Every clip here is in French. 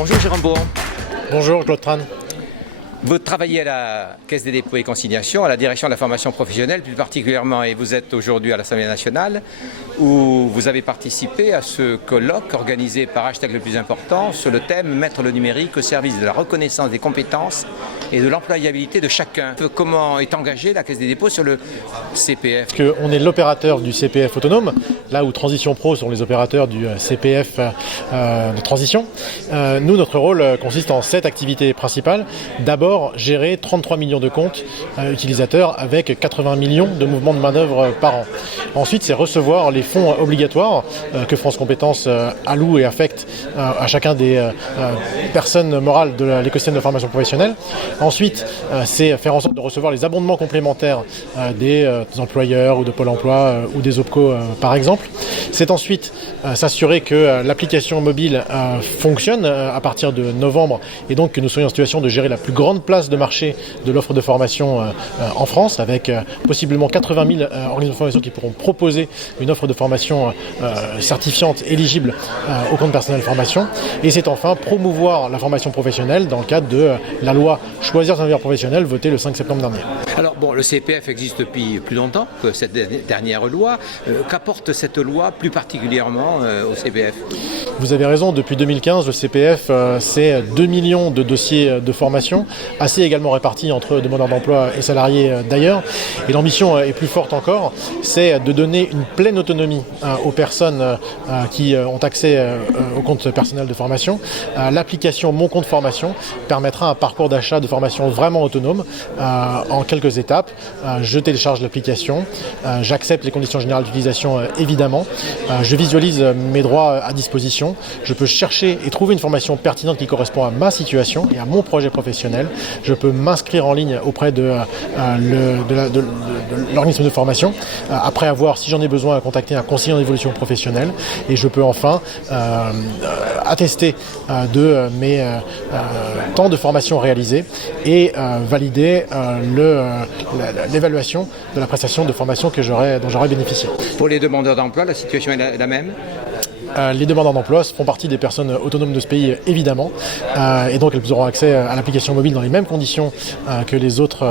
Bonjour Jérôme Bourron. Bonjour Claude Tran. Vous travaillez à la Caisse des dépôts et consignations, à la direction de la formation professionnelle plus particulièrement, et vous êtes aujourd'hui à l'Assemblée nationale où vous avez participé à ce colloque organisé par Hashtag le plus important sur le thème « Mettre le numérique au service de la reconnaissance des compétences et de l'employabilité de chacun ». Comment est engagée la Caisse des dépôts sur le CPF? On est l'opérateur du CPF autonome, là où Transition Pro sont les opérateurs du CPF de transition. Nous, notre rôle consiste en 7 activités principales. D'abord, gérer 33 millions de comptes utilisateurs avec 80 millions de mouvements de main-d'œuvre par an. Ensuite, c'est recevoir les fonds obligatoires que France Compétences alloue et affecte à chacun des personnes morales de l'écosystème de formation professionnelle. Ensuite, c'est faire en sorte de recevoir les abondements complémentaires des employeurs ou de Pôle emploi ou des OPCO par exemple. C'est ensuite s'assurer que l'application mobile fonctionne à partir de novembre et donc que nous soyons en situation de gérer la plus grande place de marché de l'offre de formation en France, avec possiblement 80 000 organismes de formation qui pourront proposer une offre de formation certifiante éligible au compte personnel formation. Et c'est enfin promouvoir la formation professionnelle dans le cadre de la loi Choisir son avenir professionnel votée le 5 septembre dernier. Alors bon, le CPF existe depuis plus longtemps que cette dernière loi. Qu'apporte cette loi plus particulièrement au CPF? Vous avez raison, depuis 2015, le CPF, c'est 2 millions de dossiers de formation, assez également répartis entre demandeurs d'emploi et salariés d'ailleurs. Et l'ambition est plus forte encore, c'est de donner une pleine autonomie aux personnes qui ont accès au compte personnel de formation. L'application Mon compte formation permettra un parcours d'achat de formation vraiment autonome en quelques étapes. Je télécharge l'application, j'accepte les conditions générales d'utilisation évidemment, je visualise mes droits à disposition, je peux chercher et trouver une formation pertinente qui correspond à ma situation et à mon projet professionnel. Je peux m'inscrire en ligne auprès de l'organisme de formation, après avoir, si j'en ai besoin, contacté un conseiller en évolution professionnelle. Et je peux enfin attester de mes temps de formation réalisés et valider l'évaluation de la prestation de formation dont j'aurais bénéficié. Pour les demandeurs d'emploi, la situation est la même? Les demandeurs d'emploi font partie des personnes autonomes de ce pays, évidemment, et donc elles auront accès à l'application mobile dans les mêmes conditions que les autres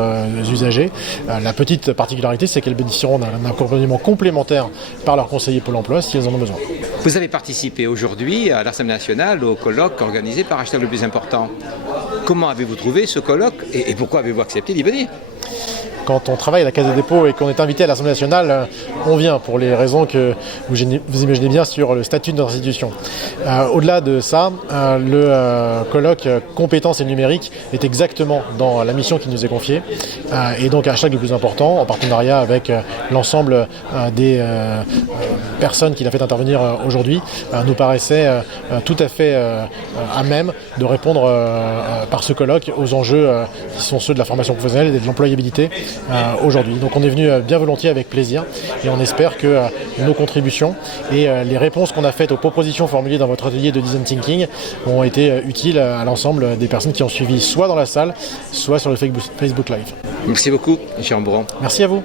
usagers. La petite particularité, c'est qu'elles bénéficieront d'un accompagnement complémentaire par leur conseiller Pôle emploi si elles en ont besoin. Vous avez participé aujourd'hui à l'Assemblée nationale au colloque organisé par Hashtag le plus important. Comment avez-vous trouvé ce colloque et pourquoi avez-vous accepté d'y venir? Quand on travaille à la Caisse des dépôts et qu'on est invité à l'Assemblée nationale, on vient pour les raisons que vous imaginez bien sur le statut de notre institution. Au-delà de ça, le colloque compétences et numérique est exactement dans la mission qui nous est confiée. Et donc Hashtag le plus important, en partenariat avec l'ensemble des personnes qu'il a fait intervenir aujourd'hui, nous paraissait tout à fait à même de répondre par ce colloque aux enjeux qui sont ceux de la formation professionnelle et de l'employabilité aujourd'hui. Donc on est venu bien volontiers avec plaisir et on espère que nos contributions et les réponses qu'on a faites aux propositions formulées dans votre atelier de Design Thinking ont été utiles à l'ensemble des personnes qui ont suivi soit dans la salle, soit sur le Facebook Live. Merci beaucoup, Jérôme Bourron. Merci à vous.